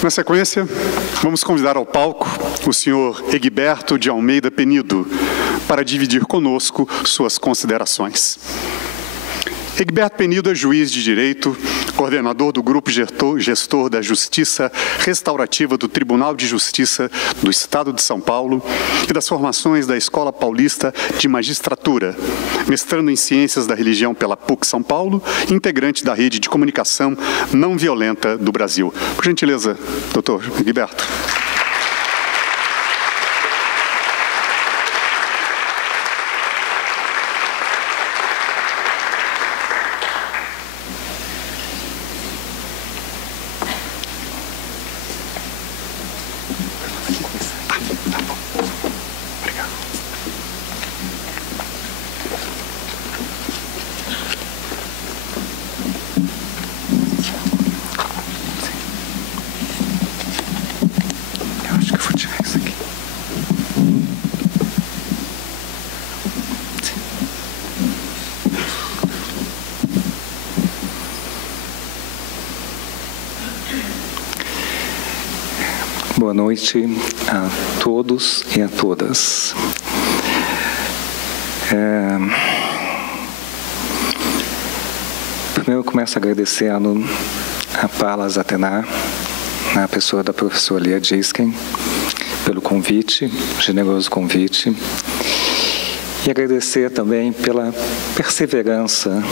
Na sequência, vamos convidar ao palco o senhor Egberto de Almeida Penido para dividir conosco suas considerações. Egberto Penido é juiz de direito, coordenador do Grupo Gestor da Justiça Restaurativa do Tribunal de Justiça do Estado de São Paulo e das formações da Escola Paulista de Magistratura, mestrando em Ciências da Religião pela PUC São Paulo, integrante da Rede de Comunicação Não Violenta do Brasil. Por gentileza, doutor Egberto. Boa noite a todos e a todas. Primeiro eu começo agradecendo a Palas Atenar, na pessoa da professora Lia Disken, pelo convite, generoso convite, e agradecer também pela perseverança,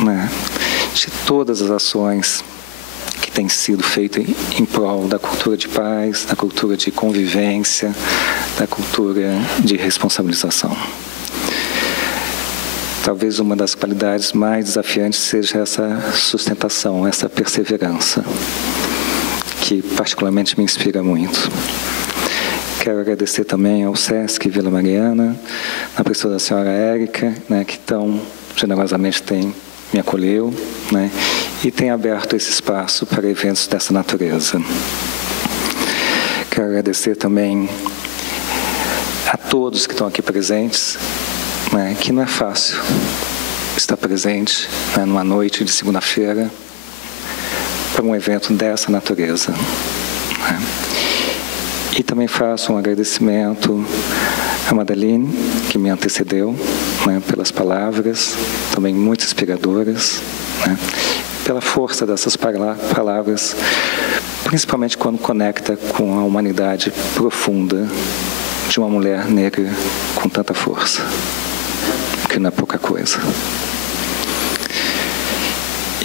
né, de todas as ações que tem sido feita em prol da cultura de paz, da cultura de convivência, da cultura de responsabilização. Talvez uma das qualidades mais desafiantes seja essa sustentação, essa perseverança, que particularmente me inspira muito. Quero agradecer também ao SESC Vila Mariana, na pessoa da senhora Érica, né, que tão generosamente me acolheu, né, e tem aberto esse espaço para eventos dessa natureza. Quero agradecer também a todos que estão aqui presentes, né, que não é fácil estar presente, né, numa noite de segunda-feira para um evento dessa natureza, né. E também faço um agradecimento a Madeleine, que me antecedeu, né, pelas palavras, também muito inspiradoras, né, pela força dessas palavras, principalmente quando conecta com a humanidade profunda de uma mulher negra com tanta força, que não é pouca coisa.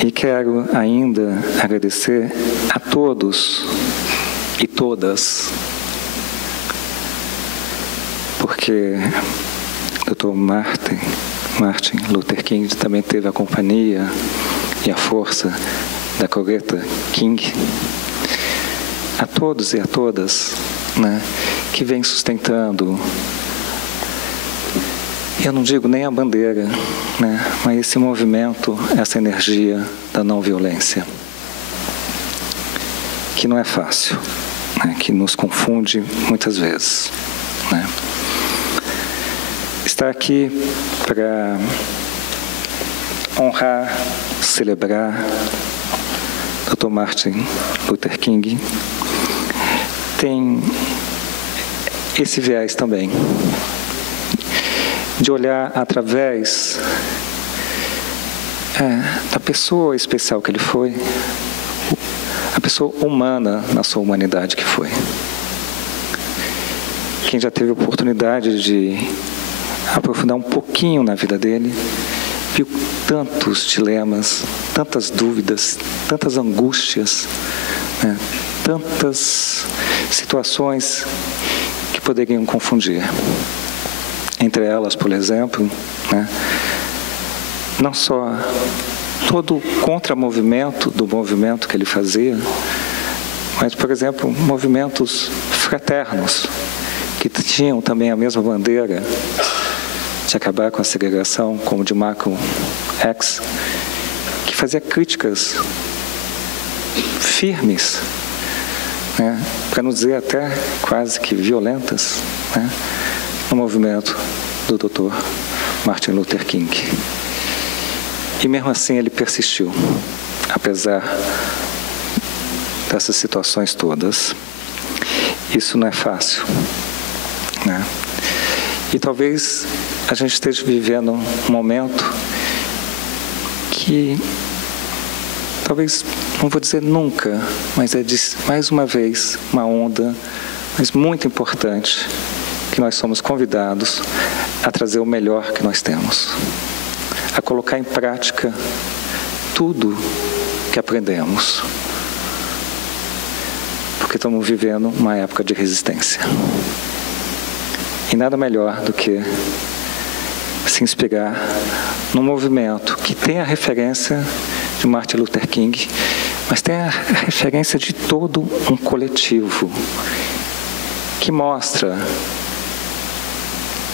E quero ainda agradecer a todos e todas, porque o Dr. Martin Luther King também teve a companhia e a força da Coretta King. A todos e a todas, né, que vem sustentando, eu não digo nem a bandeira, né, mas esse movimento, essa energia da não violência, que não é fácil, né, que nos confunde muitas vezes, né. Estar aqui para honrar, celebrar Dr. Martin Luther King tem esse viés também, de olhar através da pessoa especial que ele foi, a pessoa humana na sua humanidade que foi. Quem já teve a oportunidade de aprofundar um pouquinho na vida dele, viu tantos dilemas, tantas dúvidas, tantas angústias, né, tantas situações que poderiam confundir. Entre elas, por exemplo, né, não só todo o contramovimento do movimento que ele fazia, mas, por exemplo, movimentos fraternos, que tinham também a mesma bandeira de acabar com a segregação, como o de Malcolm X, que fazia críticas firmes, né, para não dizer até quase que violentas, né, no movimento do Dr. Martin Luther King. E mesmo assim ele persistiu, apesar dessas situações todas. Isso não é fácil, né? E talvez a gente esteja vivendo um momento que, talvez, não vou dizer nunca, mas é, mais uma vez, uma onda, mas muito importante, que nós somos convidados a trazer o melhor que nós temos, a colocar em prática tudo que aprendemos, porque estamos vivendo uma época de resistência. E nada melhor do que se inspirar num movimento que tem a referência de Martin Luther King, mas tem a referência de todo um coletivo que mostra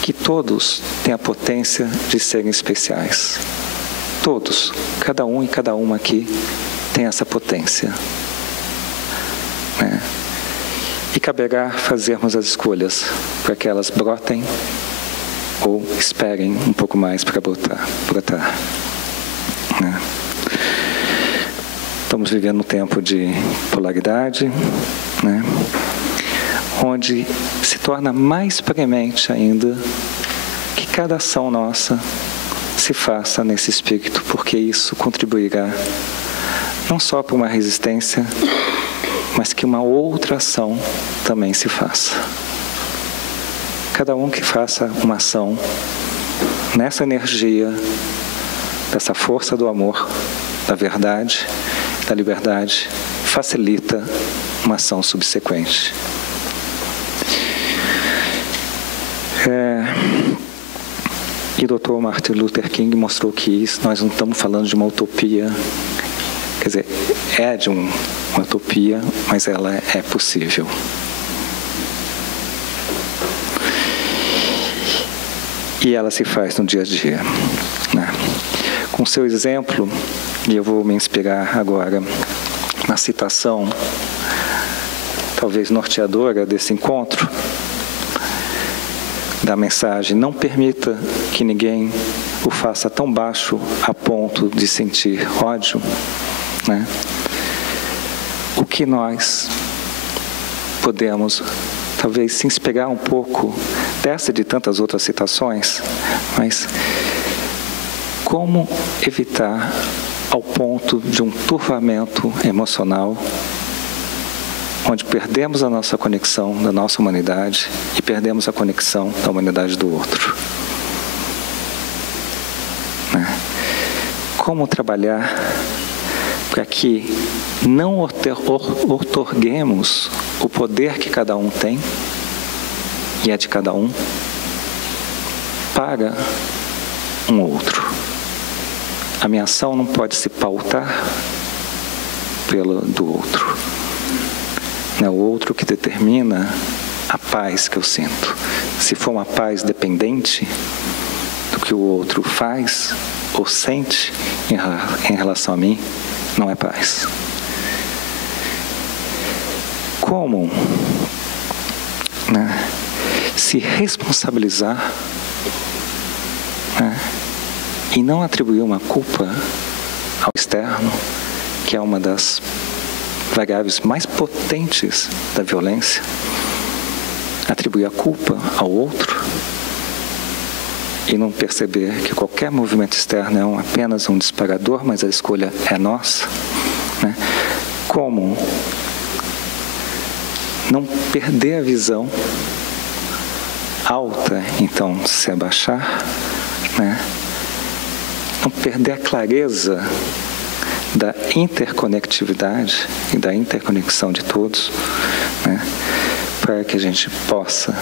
que todos têm a potência de serem especiais. Todos, cada um e cada uma aqui tem essa potência, né? E caberá fazermos as escolhas para que elas brotem ou esperem um pouco mais para brotar, né? Estamos vivendo um tempo de polaridade, né? Onde se torna mais premente ainda que cada ação nossa se faça nesse espírito, porque isso contribuirá não só para uma resistência, mas que uma outra ação também se faça. Cada um que faça uma ação nessa energia, dessa força do amor, da verdade, da liberdade, facilita uma ação subsequente. E o Dr. Martin Luther King mostrou que isso, nós não estamos falando de uma utopia, quer dizer, é de uma utopia, mas ela é possível. E ela se faz no dia a dia, né? Com seu exemplo, e eu vou me inspirar agora na citação, talvez norteadora desse encontro, da mensagem: não permita que ninguém o faça tão baixo a ponto de sentir ódio, né? O que nós podemos, talvez, se inspirar um pouco dessa e de tantas outras citações, mas como evitar ao ponto de um turvamento emocional, onde perdemos a nossa conexão da nossa humanidade e perdemos a conexão da humanidade do outro, né? Como trabalhar para que não outorguemos o poder que cada um tem, e é de cada um, para um outro. A minha ação não pode se pautar pela do outro. Não é o outro que determina a paz que eu sinto. Se for uma paz dependente do que o outro faz ou sente em relação a mim, não é paz. Como, né, se responsabilizar, né, e não atribuir uma culpa ao externo, que é uma das variáveis mais potentes da violência, atribuir a culpa ao outro e não perceber que qualquer movimento externo é apenas um disparador, mas a escolha é nossa, né? Como não perder a visão alta, então se abaixar, né? Não perder a clareza da interconectividade e da interconexão de todos, né? Para que a gente possa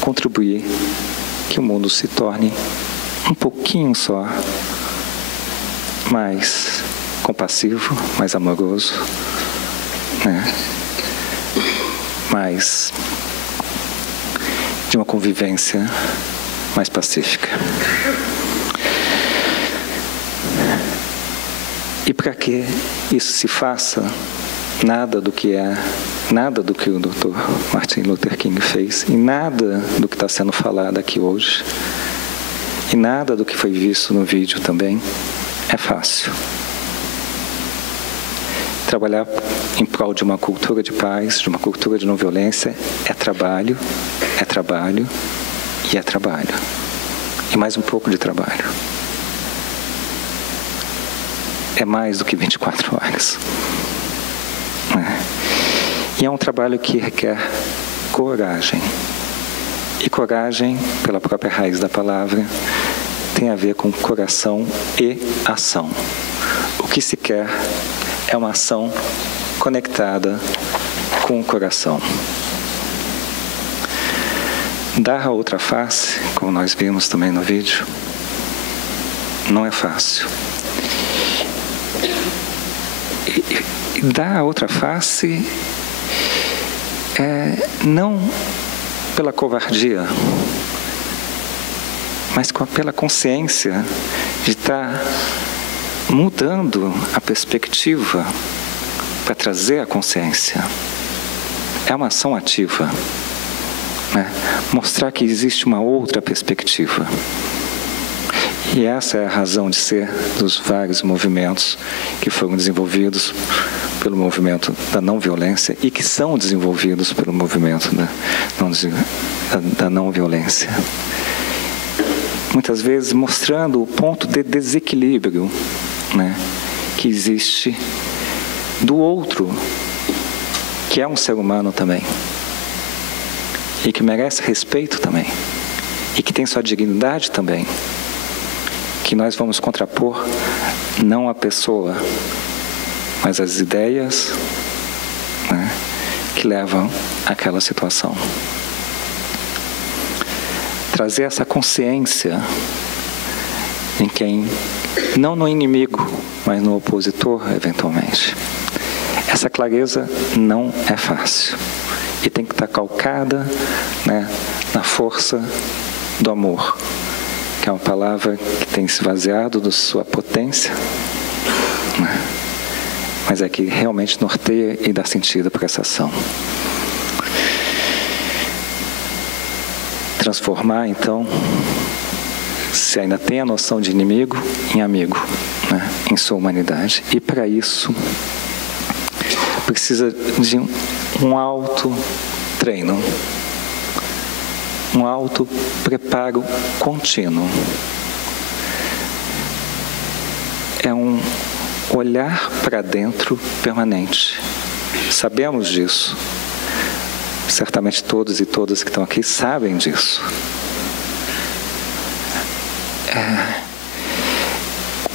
contribuir que o mundo se torne um pouquinho só mais compassivo, mais amoroso, né? Mais de uma convivência mais pacífica. E para que isso se faça, nada do que o Dr. Martin Luther King fez, e nada do que está sendo falado aqui hoje, e nada do que foi visto no vídeo também, é fácil. Trabalhar em prol de uma cultura de paz, de uma cultura de não violência, é trabalho e é trabalho. E mais um pouco de trabalho. É mais do que 24 horas. E é um trabalho que requer coragem. E coragem, pela própria raiz da palavra, tem a ver com coração e ação. O que se quer é uma ação conectada com o coração. Dar a outra face, como nós vimos também no vídeo, não é fácil. E dar a outra face não pela covardia, mas pela consciência de estar mudando a perspectiva para trazer a consciência. É uma ação ativa, né? Mostrar que existe uma outra perspectiva. E essa é a razão de ser dos vários movimentos que foram desenvolvidos pelo movimento da não violência e que são desenvolvidos pelo movimento da não violência. Muitas vezes mostrando o ponto de desequilíbrio, né, que existe do outro, que é um ser humano também, e que merece respeito também, e que tem sua dignidade também, que nós vamos contrapor não a pessoa, mas as ideias, né, que levam àquela situação. Trazer essa consciência em quem, não no inimigo, mas no opositor, eventualmente. Essa clareza não é fácil e tem que estar calcada, né, na força do amor, que é uma palavra que tem se esvaziado da sua potência, né, mas é que realmente norteia e dá sentido para essa ação. Transformar, então, se ainda tem a noção de inimigo, em amigo, né, em sua humanidade. E para isso, precisa de um alto treino, um alto preparo contínuo. É um olhar para dentro permanente. Sabemos disso. Certamente todos e todas que estão aqui sabem disso.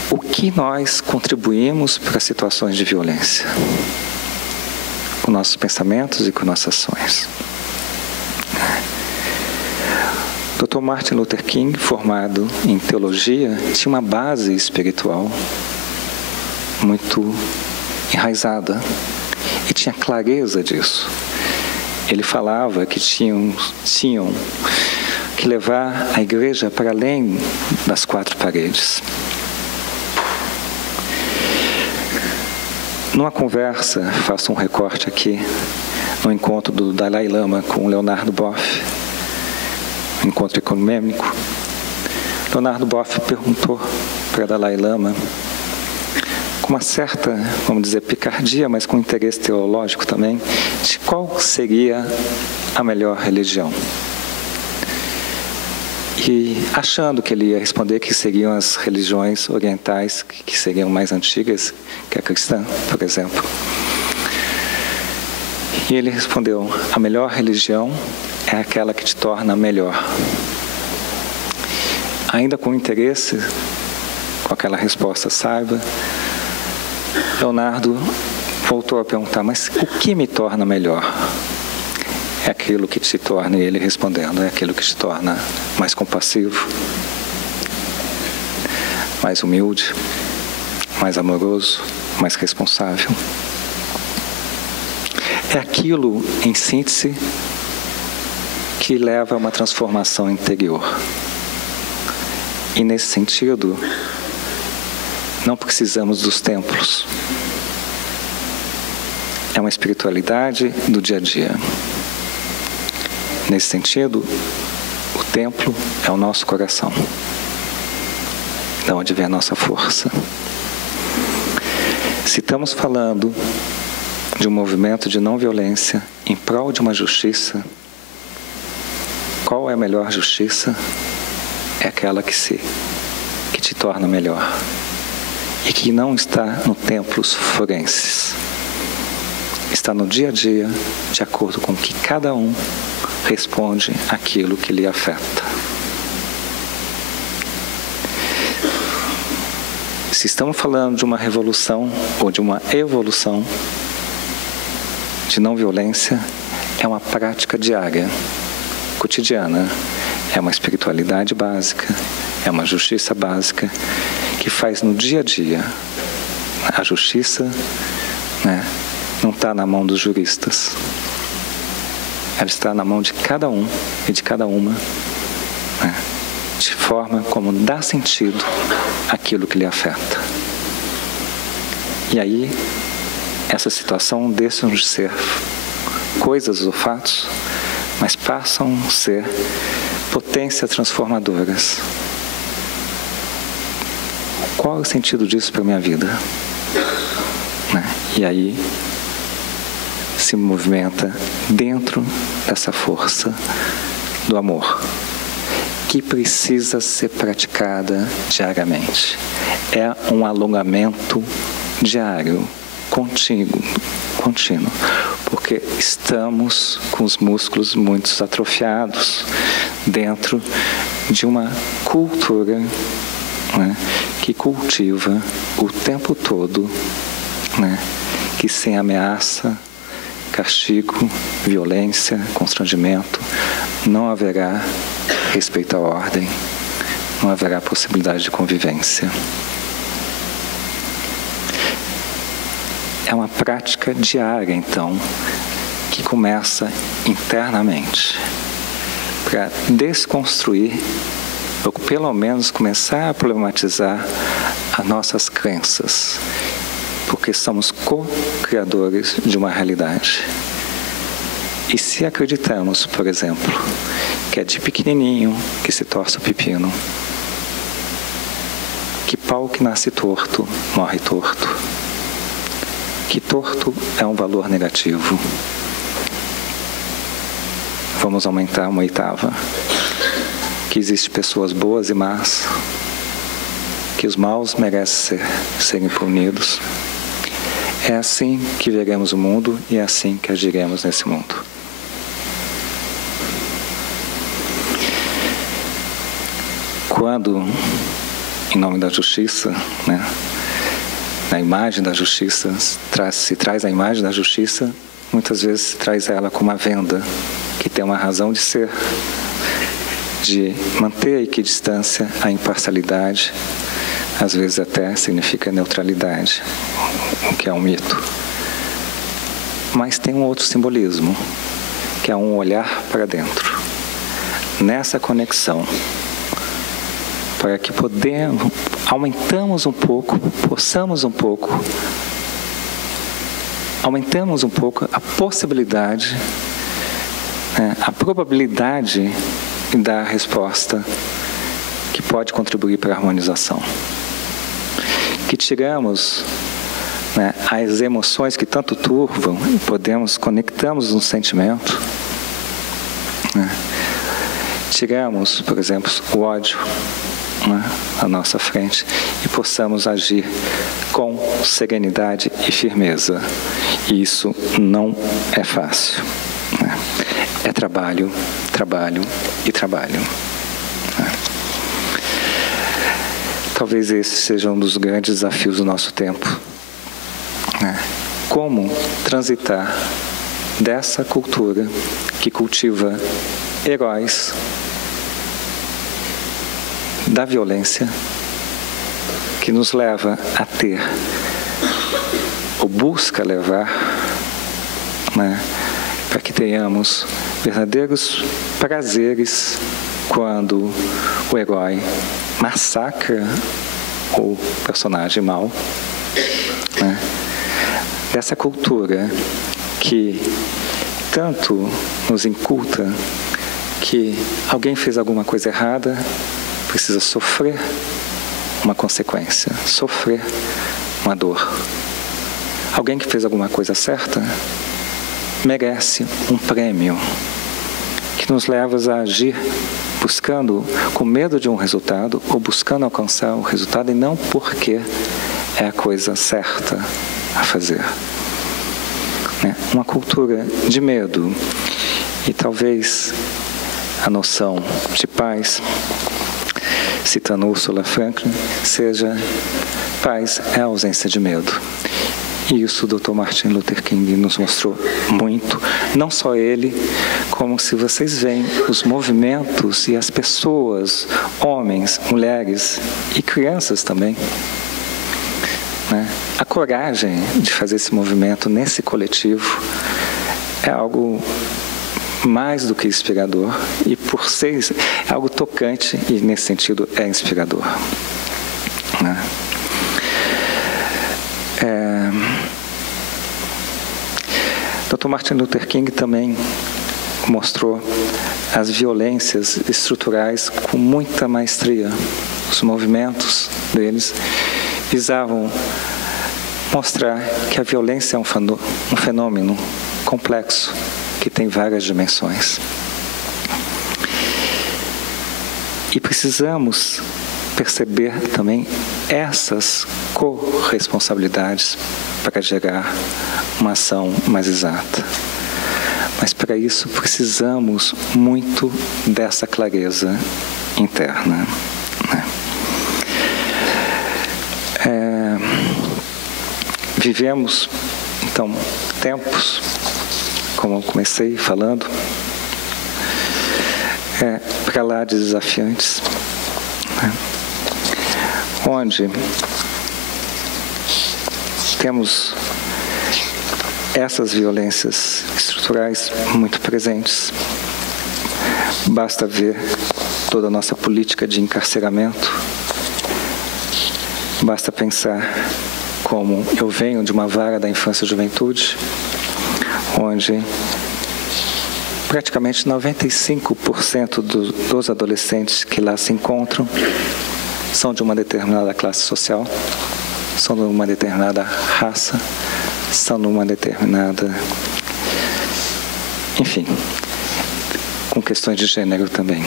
O que nós contribuímos para situações de violência? Com nossos pensamentos e com nossas ações. Dr. Martin Luther King, formado em teologia, tinha uma base espiritual muito enraizada e tinha clareza disso. Ele falava que tinham que levar a igreja para além das quatro paredes. Numa conversa, faço um recorte aqui, no encontro do Dalai Lama com Leonardo Boff, um encontro ecumênico, Leonardo Boff perguntou para Dalai Lama, com uma certa, vamos dizer, picardia, mas com interesse teológico também, de qual seria a melhor religião. E achando que ele ia responder que seriam as religiões orientais, que seriam mais antigas que a cristã, por exemplo. E ele respondeu, a melhor religião é aquela que te torna melhor. Ainda com interesse, com aquela resposta sábia, Leonardo voltou a perguntar, mas o que me torna melhor? É aquilo que te torna, e ele respondendo, é aquilo que te torna mais compassivo, mais humilde, mais amoroso, mais responsável. É aquilo, em síntese, que leva a uma transformação interior. E nesse sentido, não precisamos dos templos. É uma espiritualidade do dia a dia. Nesse sentido, o templo é o nosso coração, de onde vem a nossa força. Se estamos falando de um movimento de não violência em prol de uma justiça, qual é a melhor justiça? É aquela que te torna melhor e que não está no templos forenses. Está no dia a dia, de acordo com que cada um responde aquilo que lhe afeta. Se estamos falando de uma revolução ou de uma evolução de não violência, é uma prática diária, cotidiana, é uma espiritualidade básica, é uma justiça básica que faz no dia a dia. A justiça, né, não está na mão dos juristas, ela está na mão de cada um e de cada uma, né, de forma como dá sentido àquilo que lhe afeta. E aí, essa situação deixa de ser coisas ou fatos, mas passam a ser potências transformadoras. Qual é o sentido disso para a minha vida? Né? E aí se movimenta dentro dessa força do amor, que precisa ser praticada diariamente. É um alongamento diário, contínuo, porque estamos com os músculos muito atrofiados dentro de uma cultura, né, que cultiva o tempo todo, né, que sem ameaça, castigo, violência, constrangimento, não haverá respeito à ordem, não haverá possibilidade de convivência. É uma prática diária, então, que começa internamente, para desconstruir, ou pelo menos começar a problematizar as nossas crenças, porque somos co-criadores de uma realidade. E se acreditamos, por exemplo, que é de pequenininho que se torce o pepino, que pau que nasce torto, morre torto, que torto é um valor negativo, vamos aumentar uma oitava, que existem pessoas boas e más, que os maus merecem serem punidos. É assim que veremos o mundo e é assim que agiremos nesse mundo. Quando, em nome da justiça, né, na imagem da justiça, se traz a imagem da justiça, muitas vezes se traz ela como uma venda, que tem uma razão de ser, de manter a equidistância, a imparcialidade, às vezes até significa neutralidade, o que é um mito. Mas tem um outro simbolismo, que é um olhar para dentro. Nessa conexão, para que aumentamos um pouco a possibilidade, a probabilidade da resposta que pode contribuir para a harmonização. Que tiramos, né, as emoções que tanto turvam e conectamos no sentimento, né? Tiramos, por exemplo, o ódio, né, à nossa frente e possamos agir com serenidade e firmeza. E isso não é fácil, né? É trabalho, trabalho e trabalho, né? Talvez esse seja um dos grandes desafios do nosso tempo, né? Como transitar dessa cultura que cultiva heróis da violência, que nos leva a ter, ou busca levar, né, para que tenhamos verdadeiros prazeres quando o herói massacra o personagem mau, né? Dessa cultura que tanto nos inculta que alguém fez alguma coisa errada, precisa sofrer uma consequência, sofrer uma dor. Alguém que fez alguma coisa certa merece um prêmio que nos leva a agir buscando, com medo de um resultado, ou buscando alcançar o resultado, e não porque é a coisa certa a fazer. Uma cultura de medo, e talvez a noção de paz, citando Ursula Franklin, seja: paz é a ausência de medo. E isso o Dr. Martin Luther King nos mostrou muito, não só ele, como se vocês veem os movimentos e as pessoas, homens, mulheres e crianças também, a coragem de fazer esse movimento nesse coletivo é algo mais do que inspirador, e por ser é algo tocante, e nesse sentido é inspirador. Dr. Martin Luther King também mostrou as violências estruturais com muita maestria. Os movimentos deles visavam mostrar que a violência é um fenômeno complexo que tem várias dimensões. E precisamos perceber também essas corresponsabilidades para gerar uma ação mais exata. Mas para isso precisamos muito dessa clareza interna. Vivemos, então, tempos, como eu comecei falando, para lá de desafiantes, onde temos essas violências estruturais muito presentes. Basta ver toda a nossa política de encarceramento, basta pensar como eu venho de uma vara da infância e juventude, onde praticamente 95% dos adolescentes que lá se encontram são de uma determinada classe social, são de uma determinada raça, são de uma determinada... Enfim, com questões de gênero também.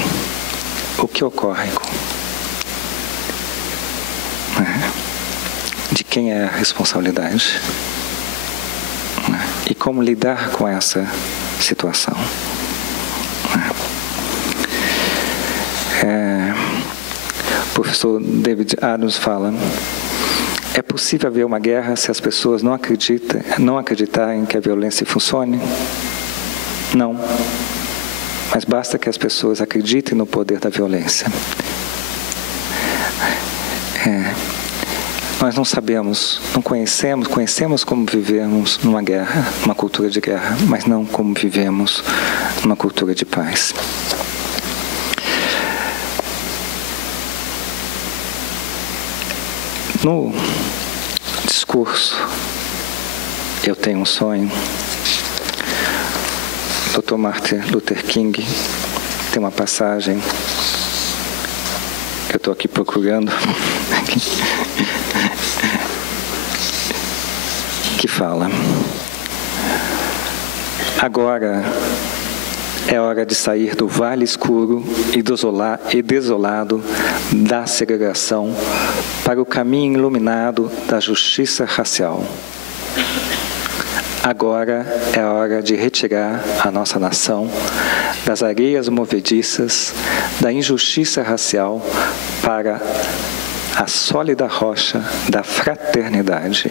O que ocorre? De quem é a responsabilidade? E como lidar com essa situação? O professor David Adams fala: é possível haver uma guerra se as pessoas não acreditarem que a violência funcione? Não. Mas basta que as pessoas acreditem no poder da violência. Nós não sabemos, não conhecemos como vivemos numa guerra, numa cultura de guerra, mas não como vivemos numa cultura de paz. No discurso Eu Tenho um Sonho, Dr. Martin Luther King tem uma passagem que eu estou aqui procurando, que fala: agora é hora de sair do vale escuro e desolado da segregação para o caminho iluminado da justiça racial. Agora é hora de retirar a nossa nação das areias movediças da injustiça racial para a sólida rocha da fraternidade.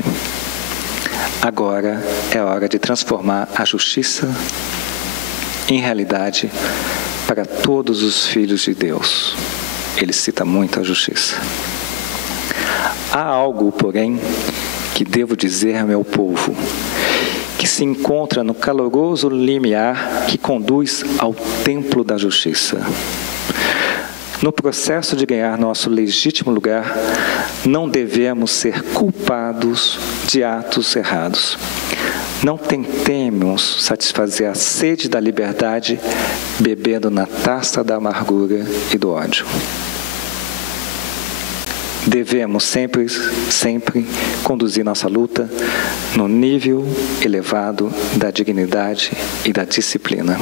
Agora é hora de transformar a justiça em realidade para todos os filhos de Deus. Ele cita muito a justiça. Há algo, porém, que devo dizer ao meu povo, que se encontra no caloroso limiar que conduz ao templo da justiça. No processo de ganhar nosso legítimo lugar, não devemos ser culpados de atos errados. Não tentemos satisfazer a sede da liberdade bebendo na taça da amargura e do ódio. Devemos sempre conduzir nossa luta no nível elevado da dignidade e da disciplina.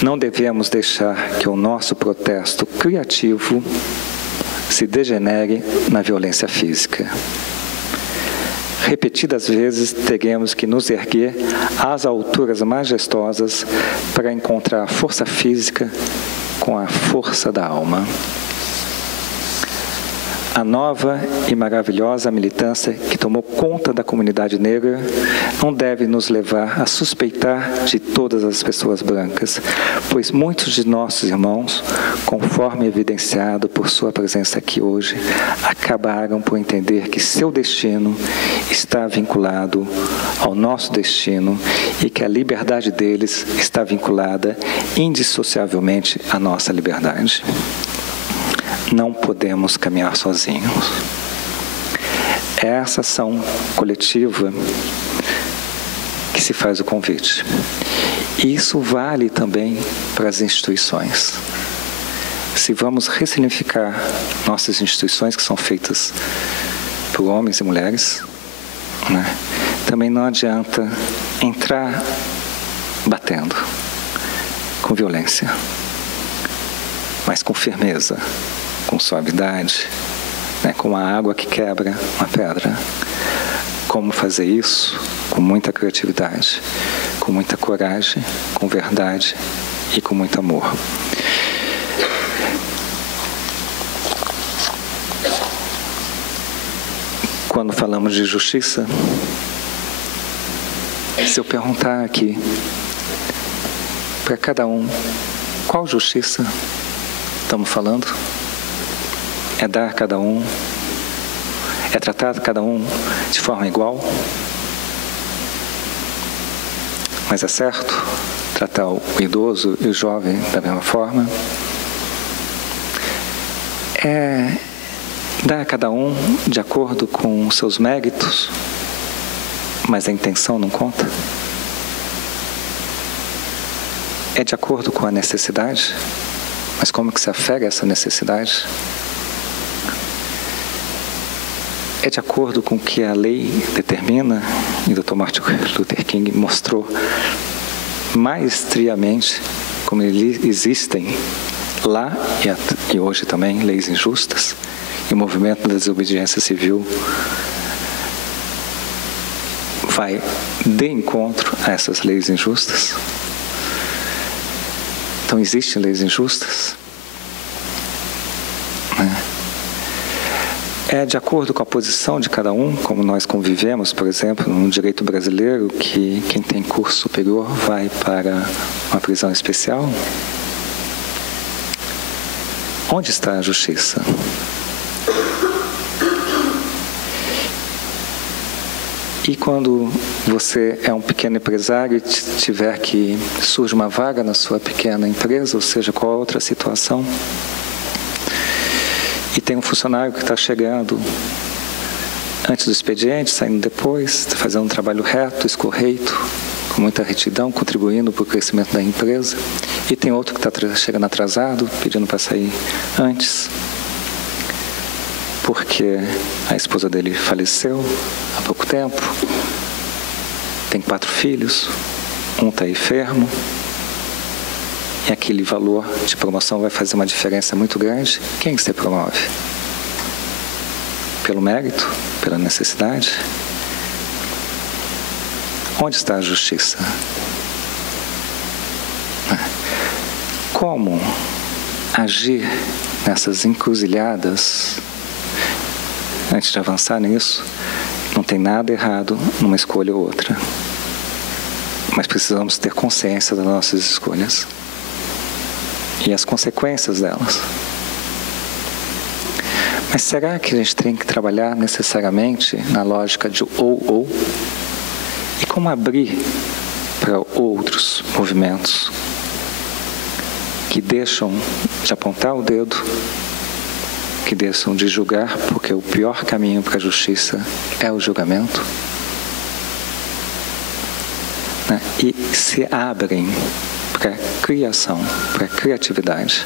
Não devemos deixar que o nosso protesto criativo se degenere na violência física. Repetidas vezes teremos que nos erguer às alturas majestosas para encontrar a força física com a força da alma. A nova e maravilhosa militância que tomou conta da comunidade negra não deve nos levar a suspeitar de todas as pessoas brancas, pois muitos de nossos irmãos, conforme evidenciado por sua presença aqui hoje, acabaram por entender que seu destino está vinculado ao nosso destino e que a liberdade deles está vinculada indissociavelmente à nossa liberdade. Não podemos caminhar sozinhos. É essa ação coletiva que se faz o convite. E isso vale também para as instituições. Se vamos ressignificar nossas instituições, que são feitas por homens e mulheres, né, também não adianta entrar batendo, com violência, mas com firmeza, com suavidade, né, como a água que quebra uma pedra. Como fazer isso? Com muita criatividade, com muita coragem, com verdade e com muito amor. Quando falamos de justiça, se eu perguntar aqui para cada um, qual justiça estamos falando? É dar a cada um, é tratar cada um de forma igual? Mas é certo tratar o idoso e o jovem da mesma forma? É dar a cada um de acordo com os seus méritos, mas a intenção não conta? É de acordo com a necessidade, mas como que se afega essa necessidade? É de acordo com o que a lei determina, e o Dr. Martin Luther King mostrou maestriamente como existem lá e hoje também leis injustas, e o movimento da desobediência civil vai de encontro a essas leis injustas. Então existem leis injustas? É de acordo com a posição de cada um, como nós convivemos, por exemplo, no direito brasileiro, que quem tem curso superior vai para uma prisão especial? Onde está a justiça? E quando você é um pequeno empresário e tiver que surge uma vaga na sua pequena empresa, ou seja, qual outra situação, e tem um funcionário que está chegando antes do expediente, saindo depois, fazendo um trabalho reto, escorreito, com muita retidão, contribuindo para o crescimento da empresa, e tem outro que está chegando atrasado, pedindo para sair antes, porque a esposa dele faleceu há pouco tempo, tem 4 filhos, um está enfermo, e aquele valor de promoção vai fazer uma diferença muito grande. Quem você promove? Pelo mérito? Pela necessidade? Onde está a justiça? Como agir nessas encruzilhadas? Antes de avançar nisso, não tem nada errado numa escolha ou outra. Mas precisamos ter consciência das nossas escolhas e as consequências delas. Mas será que a gente tem que trabalhar necessariamente na lógica de ou? E como abrir para outros movimentos que deixam de apontar o dedo, que deixam de julgar, porque o pior caminho para a justiça é o julgamento, né? E se abrem para criação, para criatividade.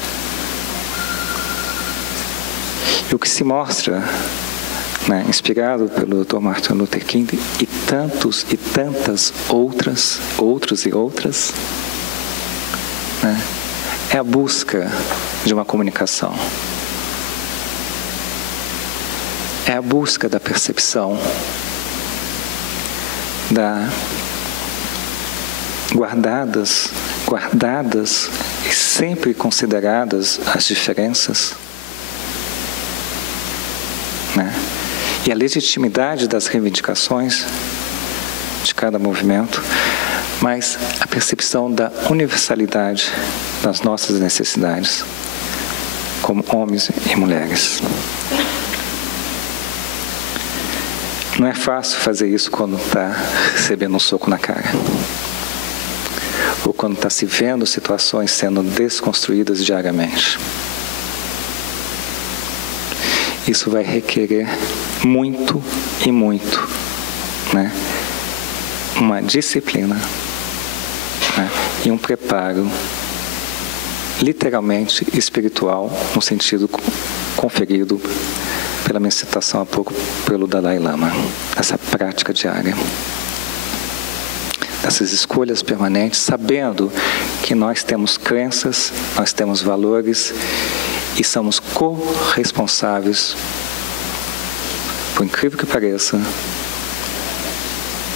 E o que se mostra, né, inspirado pelo Dr. Martin Luther King e tantos e tantas outros e outras, né, é a busca de uma comunicação. É a busca da percepção, guardadas e sempre consideradas as diferenças, né? E a legitimidade das reivindicações de cada movimento, mas a percepção da universalidade das nossas necessidades como homens e mulheres. Não é fácil fazer isso quando está recebendo um soco na cara, ou quando está se vendo situações sendo desconstruídas diariamente. Isso vai requerer muito e muito, né, uma disciplina, né, e um preparo literalmente espiritual, no sentido conferido pela minha citação há pouco pelo Dalai Lama, essa prática diária, essas escolhas permanentes, sabendo que nós temos crenças, nós temos valores e somos corresponsáveis, por incrível que pareça,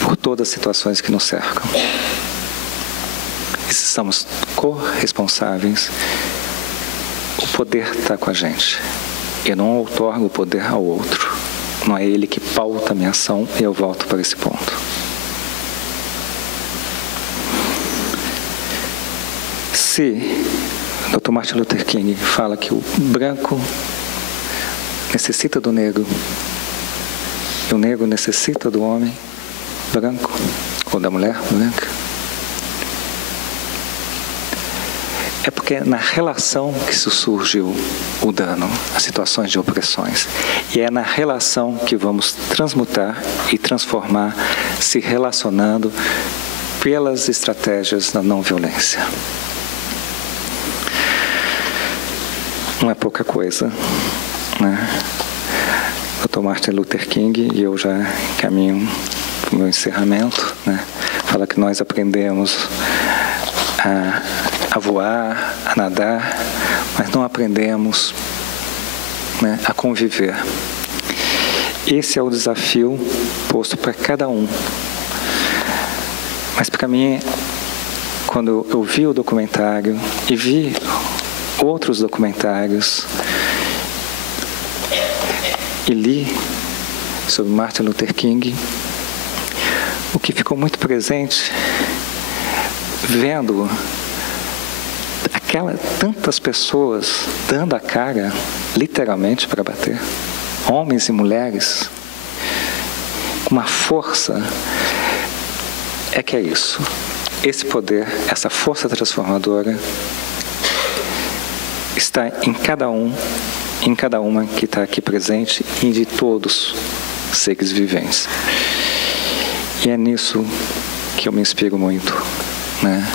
por todas as situações que nos cercam. E se somos corresponsáveis, o poder está com a gente. Eu não outorgo o poder ao outro. Não é ele que pauta a minha ação e eu volto para esse ponto. Se Dr. Martin Luther King fala que o branco necessita do negro e o negro necessita do homem branco ou da mulher branca, é porque é na relação que surgiu o dano, as situações de opressões. E é na relação que vamos transmutar e transformar, se relacionando pelas estratégias da não violência. Não é pouca coisa, né? Dr. Martin Luther King, e eu já caminho para o meu encerramento, né, fala que nós aprendemos a voar, a nadar, mas não aprendemos, né, a conviver. Esse é o desafio posto para cada um. Mas para mim, quando eu vi o documentário e vi outros documentários e li sobre Martin Luther King, o que ficou muito presente, vendo tantas pessoas dando a cara, literalmente, para bater, homens e mulheres, uma força, é que é isso. Esse poder, essa força transformadora, está em cada um, em cada uma que está aqui presente e de todos os seres viventes. E é nisso que eu me inspiro muito, né?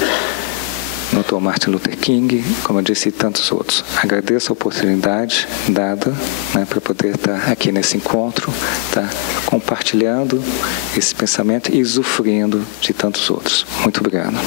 Dr. Martin Luther King, como eu disse, e tantos outros. Agradeço a oportunidade dada, né, para poder estar aqui nesse encontro, tá, compartilhando esse pensamento e usufruindo de tantos outros. Muito obrigado.